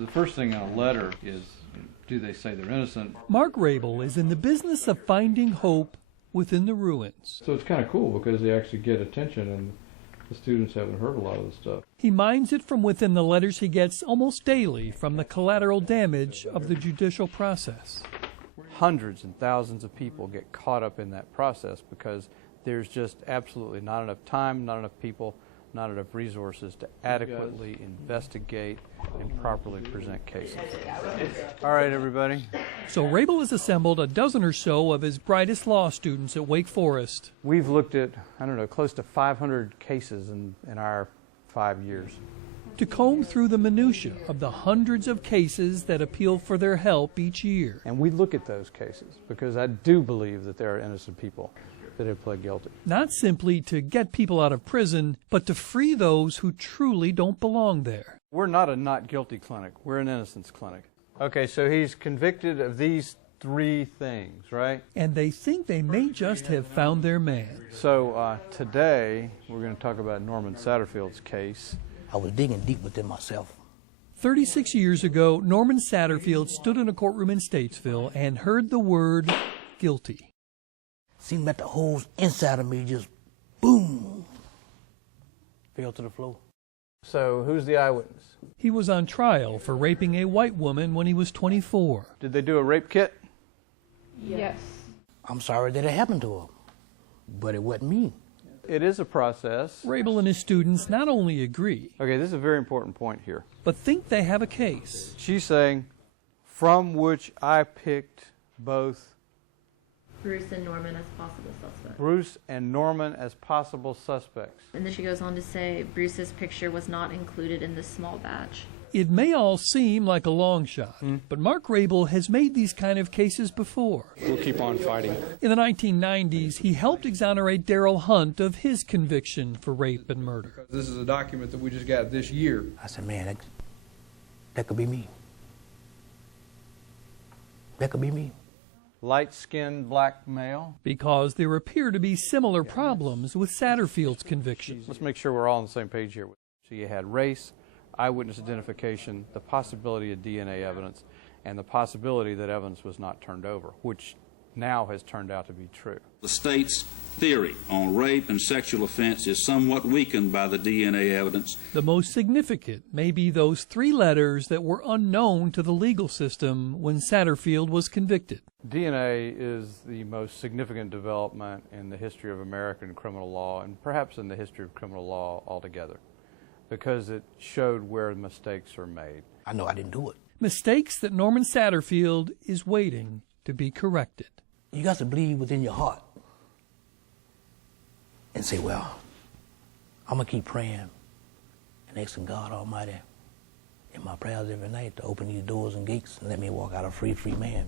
The first thing on a letter is, do they say they're innocent? Mark Rabil is in the business of finding hope within the ruins. So it's kind of cool because they actually get attention, and the students haven't heard a lot of the stuff. He mines it from within the letters he gets almost daily from the collateral damage of the judicial process. Hundreds and thousands of people get caught up in that process because there's just absolutely not enough time, not enough people, not enough resources to adequately investigate and properly present cases. All right, everybody. So Rabil has assembled a dozen or so of his brightest law students at Wake Forest. We've looked at, close to 500 cases in our 5 years. To comb through the minutiae of the hundreds of cases that appeal for their help each year. And we look at those cases because I do believe that there are innocent people that have pled guilty. Not simply to get people out of prison, but to free those who truly don't belong there. We're not a not guilty clinic. We're an innocence clinic. Okay, so he's convicted of these 3 things, right? And they think they may just have found their man. So today we're going to talk about Norman Satterfield's case. I was digging deep within myself. 36 years ago, Norman Satterfield stood in a courtroom in Statesville and heard the word guilty. Seemed like the whole inside of me just, boom, fell to the floor. So who's the eyewitness? He was on trial for raping a white woman when he was 24. Did they do a rape kit? Yes. I'm sorry that it happened to her, but it wasn't me. It is a process. Rabil and his students not only agree, Okay, this is a very important point here. but think they have a case. She's saying, from which I picked both Bruce and Norman as possible suspects. Bruce and Norman as possible suspects. And then she goes on to say Bruce's picture was not included in this small batch. It may all seem like a long shot, but Mark Rabil has made these kind of cases before. We'll keep on fighting. In the 1990s, he helped exonerate Darrell Hunt of his conviction for rape and murder. This is a document that we just got this year. I said, man, that could be me. That could be me. Light-skinned black male. Because there appear to be similar problems with Satterfield's conviction. Let's make sure we're all on the same page here. So you had race, eyewitness identification, the possibility of DNA evidence, and the possibility that evidence was not turned over, which now has turned out to be true. The state's theory on rape and sexual offense is somewhat weakened by the DNA evidence. The most significant may be those 3 letters that were unknown to the legal system when Satterfield was convicted. DNA is the most significant development in the history of American criminal law, and perhaps in the history of criminal law altogether, because it showed where mistakes are made. I know I didn't do it. Mistakes that Norman Satterfield is waiting to be corrected. You got to believe within your heart and say, well, I'm going to keep praying and asking God Almighty in my prayers every night to open these doors and gates and let me walk out a free man.